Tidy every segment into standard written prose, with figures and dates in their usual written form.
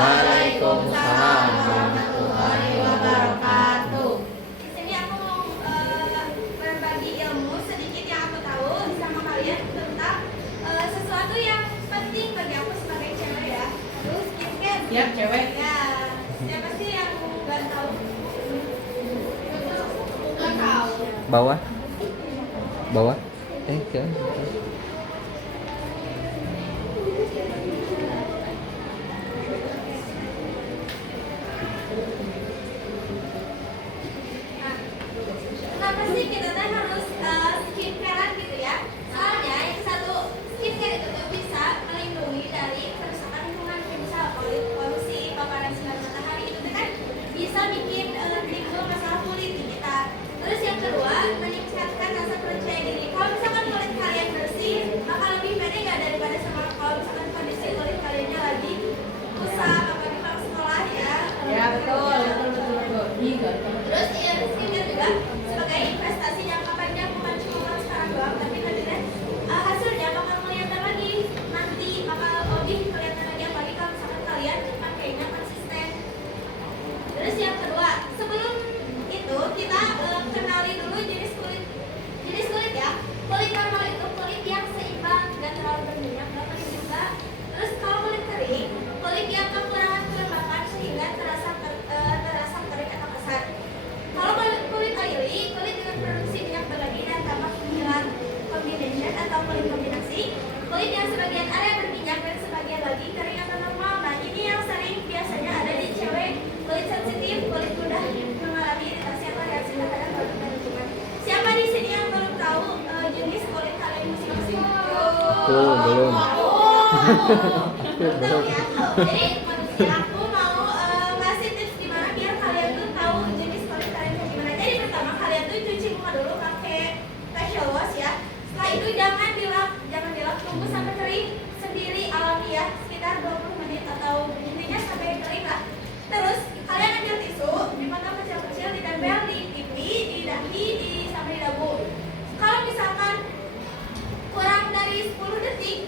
Waalaikumsalam warahmatullahi wabarakatuh. Di sini aku mau berbagi ilmu sedikit yang aku tahu sama kalian tentang sesuatu yang penting bagi aku sebagai cewek ya. Terus skincare. Siap, cewek. Ya, siapa sih yang nggak tahu? Nggak tahu. Bawah ke Kenapa sih kita teh harus skincarean gitu ya? Soalnya yang satu, skincare itu tuh bisa melindungi dari kerusakan lingkungan, misal polusi, paparan sinar matahari itu tuh kan bisa bikin timbul masalah kulit di kita. Terus yang kedua, meningkatkan rasa percaya diri. Kalau misalkan kulit kalian bersih, maka lebih pede nggak daripada sama kalau misalkan kondisi kulit kaliannya lagi kusam, apalagi kalau sekolah ya. Ya, betul. Terus ya skincare juga sebagai investasi jangka panjang, bukan cuma buat sekarang doang, tapi nantinya hasilnya bakal kelihatan lagi, nanti bakal lebih kelihatan lagi apalagi kalau misalkan kalian pakainya konsisten. Terus yang kedua, sebelum itu kita kenali dulu jenis kulit ya. Kulit normal itu kulit yang seimbang, nggak terlalu berminyak, nggak kering juga. Terus kalau kulit kering, kulit yang kekurangan kelembapan sehingga terasa kering atau kasar. Kalau kulit oily, kulit dengan produksi minyak berlebih dan tambah pemilihan combination atau kulit kombinasi, kulit yang sebagian area berminyak dan sebagian lagi kering atau normal. Nah ini yang sering biasanya ada di cewek kulit sensitif, kulit mudah mengalami iritasi atau reaksi terhadap produk dan lingkungan. Siapa di sini yang belum tahu jenis kulit kalian masing-masing? belum. Belum tahu ya. Jadi maksudnya aku mau ngasih tips gimana biar kalian tuh tahu jenis kulit kalian kayak gimana. Jadi pertama kalian tuh cuci muka dulu pakai facial wash ya. Setelah itu jangan dilap, tunggu sampai kering sendiri alami ya, sekitar 20 menit atau intinya sampai kering lah. Terus kalian ambil tisu, dipotong kecil-kecil, ditempel di pipi, di dahi, sampai di dagu. Kalau misalkan kurang dari 10 detik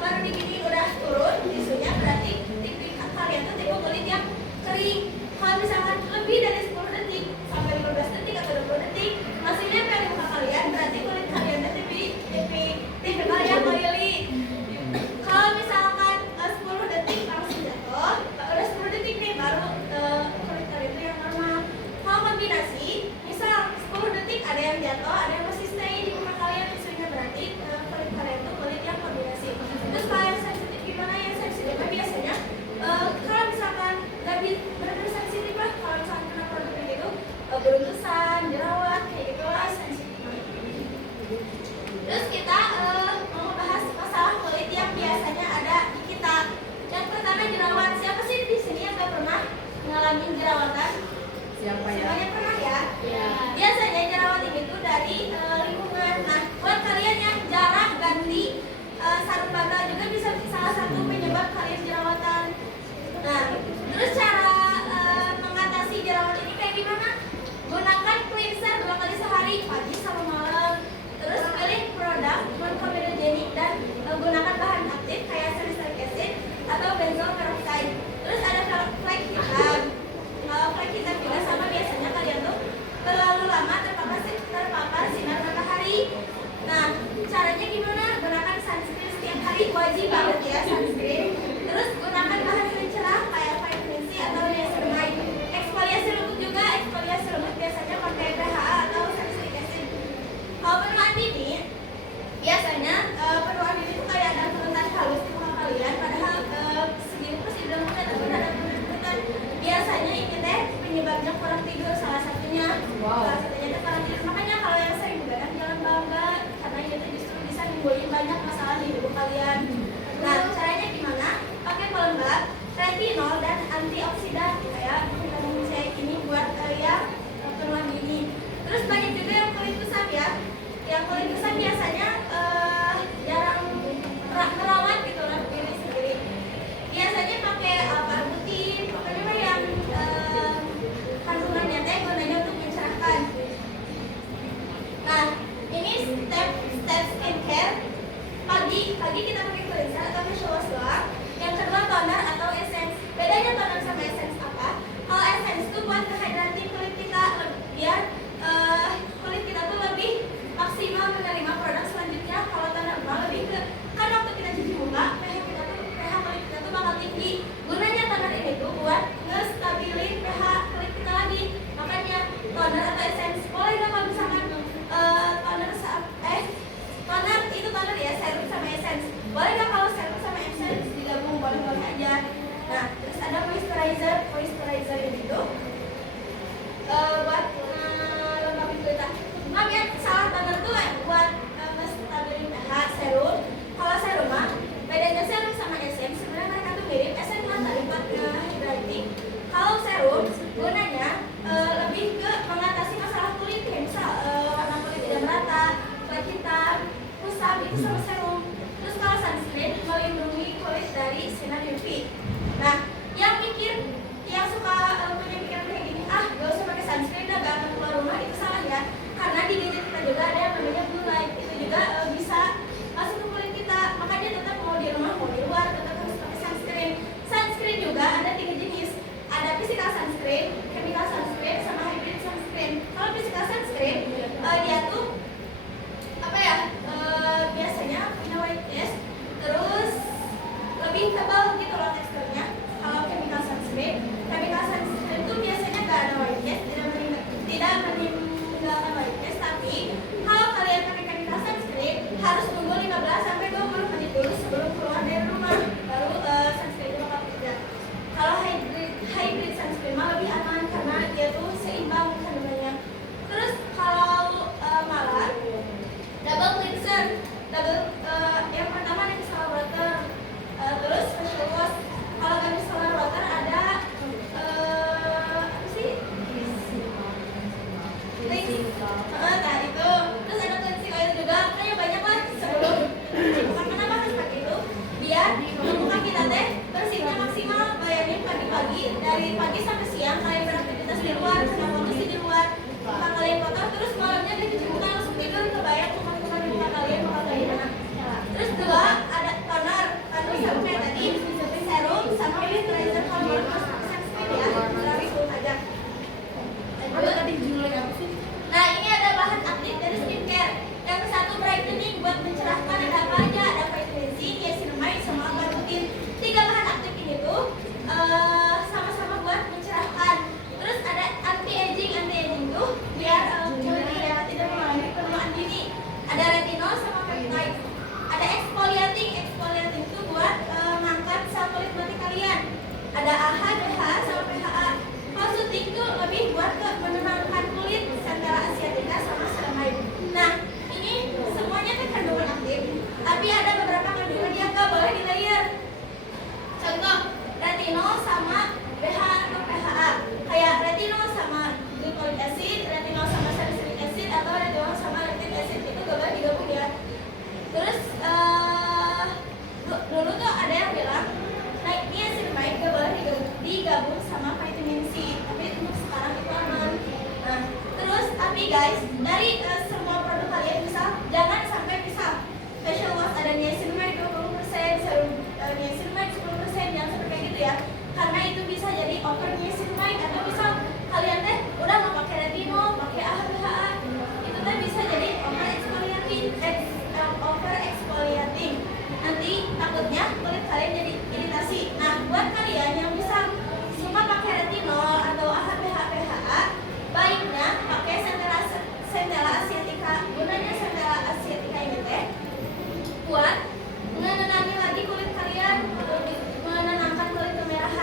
baru di pipi udah turun tisunya, berarti pipi kalian moisturizer gitu buat lembabin kulit. Maaf ya, salah banget tuh buat ngestabilin pH serum. Kalau serum mah bedanya serum sama SM sebenarnya mereka tuh mirip. SM mah tadi buat hydrating. Kalau serum gunanya lebih ke mengatasi masalah kulit, kayak misal warna kulit tidak merata, kulit hitam, kusam, itu sama serum. Terus kalau sunscreen melindungi kulit dari sinar UV. Nah, yang suka punya pikiran kayak gini, gak usah pakai sunscreen, gak akan keluar rumah, itu salah ya. Karena di gadget kita juga ada yang namanya blue light, itu juga bisa masuk ke kulit kita. Makanya tetap mau di rumah mau di luar tetap harus pakai sunscreen. Sunscreen juga ada 3 jenis, ada physical sunscreen, chemical sunscreen, sama hybrid sunscreen. Kalau physical sunscreen dia tuh apa ya, biasanya punya whiteness, terus lebih tebal gitu loh teksturnya. Kalau chemical sunscreen itu biasanya nggak ada whiteness, tidak meninggalkan whiteness. Tapi kalau kalian pakai chemical sunscreen harus tunggu 15 sampai 20 menit dulu sebelum keluar dari rumah, baru sunscreen itu bakal kerja. Kalau hybrid sunscreen mah lebih aman karena dia tuh seimbang kandungannya. Terus kalau malah double cleanser, yang pertama nih micellar water, terus facial wash. Kalau nggak micellar water ada apa sih? Nah itu, terus ada cleansing oil juga. Kayaknya banyak lah sebelum bukan kenapa harus pakai itu biar muka kita teh bersihnya maksimal. Bayangin pagi-pagi, dari pagi sampai siang kalian beraktivitas di luar, kena polusi di luar, muka kalian kotor, terus malamnya dicuci muka langsung tidur, kebayang kuman-kuman di muka kalian bakal kayak gimana. Terus dua, ada toner sama kayak tadi, serum sama moisturizer. Kalau mau sunscreen ya, dari itu aja. Nah ini ada bahan aktif dari skincare. Yang satu brightening buat mencerahkan, ada apa aja? Ada vitamin C, niacinamide, sama alkalutin. 3 bahan aktif ini tuh sama-sama buat mencerahkan. Terus ada anti-aging tuh biar kulit kita tidak mengalami penuaan dini. Ada retinol sama peptide. Ada exfoliating itu buat mengangkat sel kulit mati kalian. Ada AHA, BHA, sama PHA. Kalau soothing itu lebih buat ke menenangkan kulit, Centella asiatica sama ceramide. Nah, ini semuanya kan kandungan aktif, tapi ada beberapa kandungan yang gak boleh di layer. Contoh, retinol sama BHA atau PHA. Kayak retinol sama glycolic acid, retinol sama salicylic acid, atau retinol sama lactic acid, itu gak boleh digabung ya. Terus dulu tuh ada yang bilang niacinamide gak boleh digabung sama vitamin C, tapi untuk sekarang itu aman. Nah, terus tapi guys, dari semua produk kalian jangan sampai misal facial wash ada niacinamide 20%, serum niacinamide 10%, jangan sampai kayak gitu ya. Karena itu bisa jadi over niacinamide, atau misal kalian teh udah mau pakai retinol, pakai AHA BHA, itu teh bisa jadi over exfoliating. Nanti takutnya kulit kalian jadi iritasi. Nah, buat kalian yang bisa suka pakai retinol atau AHA BHA, baiknya pakai Centella asiatica. Gunanya Centella asiatica ini teh buat menenangin lagi kulit kalian, menenangkan kulit kemerahan.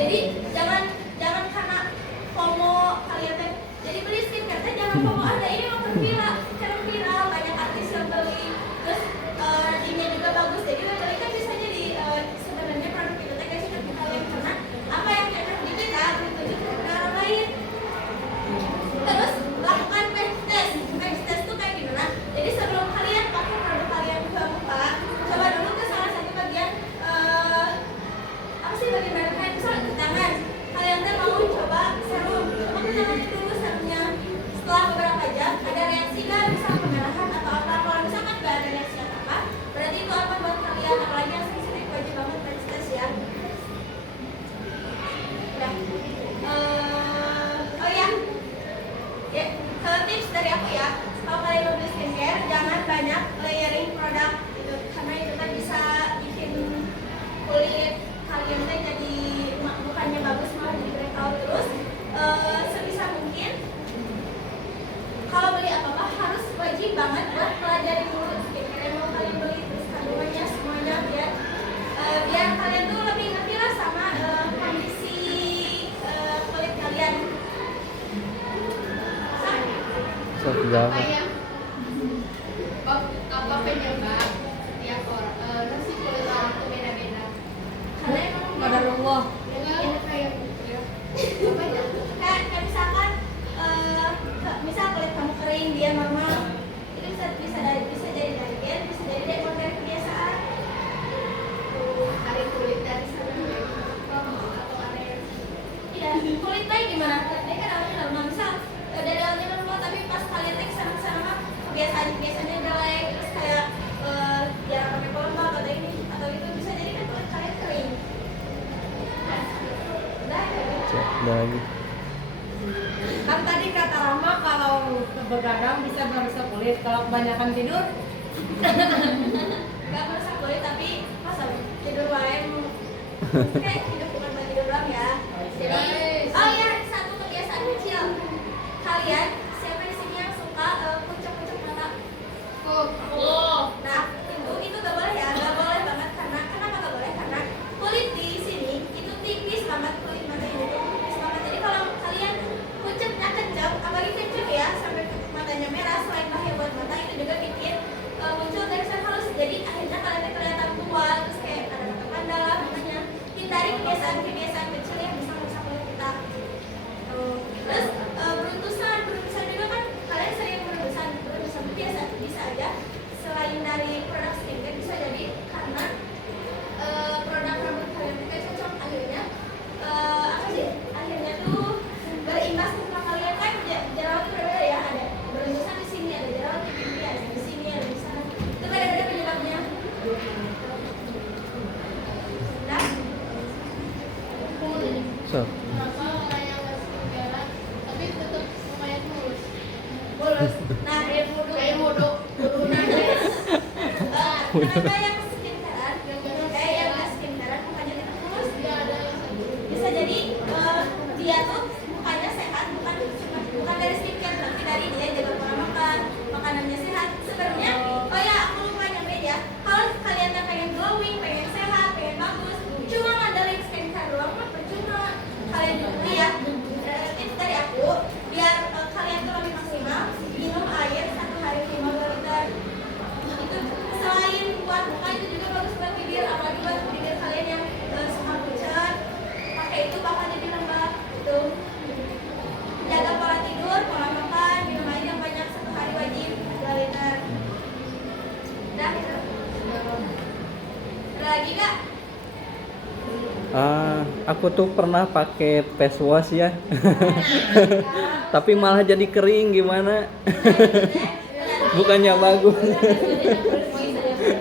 Jadi jangan jangan karena FOMO kalian teh jadi beli skincare teh jangan FOMO ada ini mau viral, sekarang viral banyak artis yang beli terus ratingnya juga bagus jadi beli kan bisa jadi sebenarnya produk itu teh guys tapi kalian karena apa yang enak di kita ditunjuk ke orang lain. Terus lakukan face test tuh kayak gimana? Jadi sebelum kalian pakai produk kalian ke muka, coba dulu ke salah satu bagian apa sih bagian badan kalian misalnya ke tangan. Kalian tuh mau coba serum, coba ke tangannya dulu serumnya. Setelah beberapa jam ada reaksi nggak? Misal kemerahan atau apa? Kalau misalkan nggak ada reaksi apa, berarti itu aman buat kalian. Apalagi yang sering-sering wajib banget face test ya. Udah. Oh ya. Ya, kalau tips dari aku ya, kalau kalian mau beli skincare, jangan banyak layering produk gitu, karena itu kan bisa bikin kulit kalian teh jadi bukannya bagus malah jadi breakout terus. Sebisa mungkin kalau beli apa-apa harus wajib banget buat pelajari dulu skincare yang mau kalian beli terus kandungannya semuanya biar kalian tuh lebih ngerti lah sama kondisi kulit kalian. Sejauh Apa penyebab tiap orang nasi kulit orang tuh beda-beda? Karena emang Qadarullah. Iya, kayak apa ya? Kayak misalkan misal kulit kamu kering dia normal itu bisa jadi dari gen, bisa jadi dari kebiasaan. Hari kulit dari sana atau ada yang Iya, kulit baik gimana? Dia kan awalnya normal, misal dari awalnya normal tapi pas kalian tek sana kebiasaannya jelek terus kayak jarang pakai pompa atau ini atau itu bisa jadi kan kulit kalian kering. Udah ya. udah lagi. Kan tadi kata Rama kalau begadang bisa merusak kulit, kalau kebanyakan tidur Gak merusak kulit tapi masa tidur wae kayak tidur bukan buat tidur doang ya. Jadi oh iya satu kebiasaan kecil kalian siapa di sini yang suka pucuk-pucuk mata? Nah itu gak boleh ya, gak boleh banget karena kenapa gak boleh? Karena kulit di sini itu tipis banget kulit mata ini tuh tipis banget. Jadi kalau kalian pucuknya kencang, apalagi kencang ya sampai matanya merah selain bahaya buat mata itu juga bikin muncul tekstur halus. Jadi akhirnya kalian kelihatan tua terus kayak ada mata panda lah. Makanya hindari kebiasaan kecil yang bisa merusak kulit kita. Terus beruntusan juga kan kalian sering beruntusan biasa bisa aja selain dari produk skincare bisa jadi karena produk rambut kalian tidak cocok akhirnya apa sih akhirnya tuh berimbas ke muka kalian kan jerawat itu berbeda ya ada beruntusan di sini ada jerawat di pipi ada di sini ada di sana itu beda-beda penyebabnya. Nah So, tapi tetap lumayan mulus. mulus. Nah dia Kayak mudu. Nah guys, kenapa yang skincarean kayak yang nggak skincarean mukanya tidak mulus? Tidak ada yang satu. Bisa jadi dia tuh mukanya sehat bukan dari skincare tapi dari dia jaga pola makan makanannya sehat sebenarnya. Oh ya aku lupa nyampein ya kalau kalian yang pengen glowing pengen sehat pengen bagus cuma ngandelin skincare doang mah percuma. Kalian lihat tips dari aku biar kalian tuh lebih maksimal minum air 1 hari 5 liter itu selain buat muka itu juga bagus buat bibir apalagi buat bibir kalian yang suka pucat pakai itu bakal jadi lembab itu. Jaga pola tidur pola makan minum air yang banyak 1 hari wajib 2 liter. Udah itu ada lagi gak? aku tuh pernah pakai face wash ya. Tapi malah jadi kering gimana? Bukannya bagus.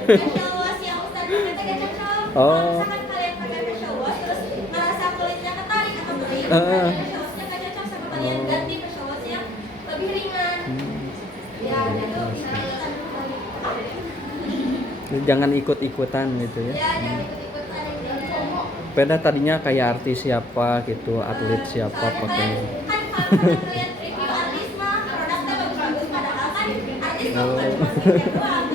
Facial wash yang Ustaz pakai teh gak cocok. Kalau misalkan kalian pakai facial wash terus merasa kulitnya ketarik atau kering, facial washnya gak cocok sama kalian. Ganti facial wash yang lebih ringan. Ya, itu bisa ikutan Jangan ikut-ikutan gitu ya. Ya, jangan ikut-ikutan yang jadi FOMO. Beda tadinya kayak artis siapa gitu, atlet siapa Soalnya pakai. kan kalau kalian review artis mah produknya bagus-bagus padahal kan artis mah bukan cuma skincare doang